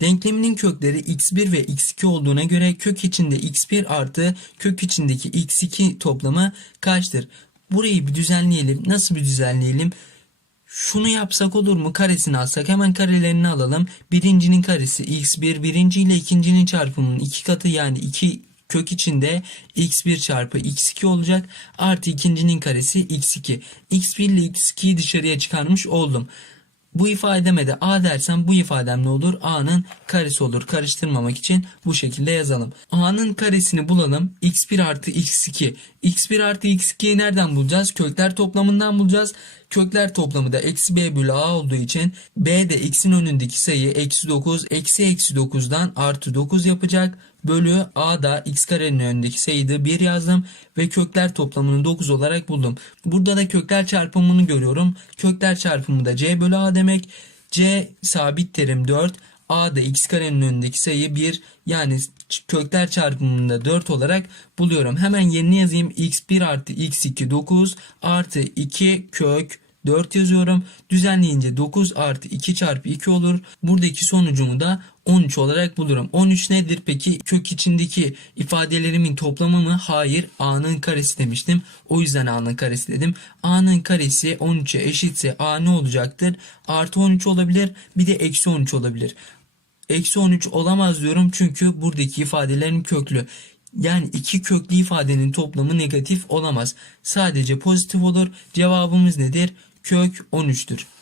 Denkleminin kökleri x1 ve x2 olduğuna göre kök içinde x1 artı kök içindeki x2 toplamı kaçtır? Burayı bir düzenleyelim. Nasıl bir düzenleyelim? Şunu yapsak olur mu? Karesini alsak hemen karelerini alalım. Birincinin karesi x1, birinci ile ikincinin çarpımının iki katı yani 2 kök içinde x1 çarpı x2 olacak. Artı ikincinin karesi x2. x1 ile x2'yi dışarıya çıkarmış oldum. Bu ifademe de a dersem bu ifadem ne olur? a'nın karesi olur. Karıştırmamak için bu şekilde yazalım. a'nın karesini bulalım. x1 artı x2. x1 artı x2'yi nereden bulacağız? Kökler toplamından bulacağız. Kökler toplamı da eksi b bölü a olduğu için b de x'in önündeki sayı eksi 9 eksi eksi 9'dan artı 9 yapacak. Bölü a da x karenin önündeki sayıydı 1 yazdım ve kökler toplamını 9 olarak buldum. Burada da kökler çarpımını görüyorum. Kökler çarpımı da c bölü a demek. C sabit terim 4 a da x karenin önündeki sayı 1 yani kökler çarpımında 4 olarak buluyorum. Hemen yerini yazayım. x1 artı x2 9 artı 2 kök 4 yazıyorum. Düzenleyince 9 artı 2 çarpı 2 olur. Buradaki sonucumu da 13 olarak bulurum. 13 nedir peki? Kök içindeki ifadelerimin toplamı mı? Hayır. A'nın karesi demiştim. O yüzden A'nın karesi dedim. A'nın karesi 13'e eşitse A ne olacaktır? Artı 13 olabilir. Bir de eksi 13 olabilir. Eksi 13 olamaz diyorum çünkü buradaki ifadelerim köklü. Yani iki köklü ifadenin toplamı negatif olamaz. Sadece pozitif olur. Cevabımız nedir? Kök 13'tür.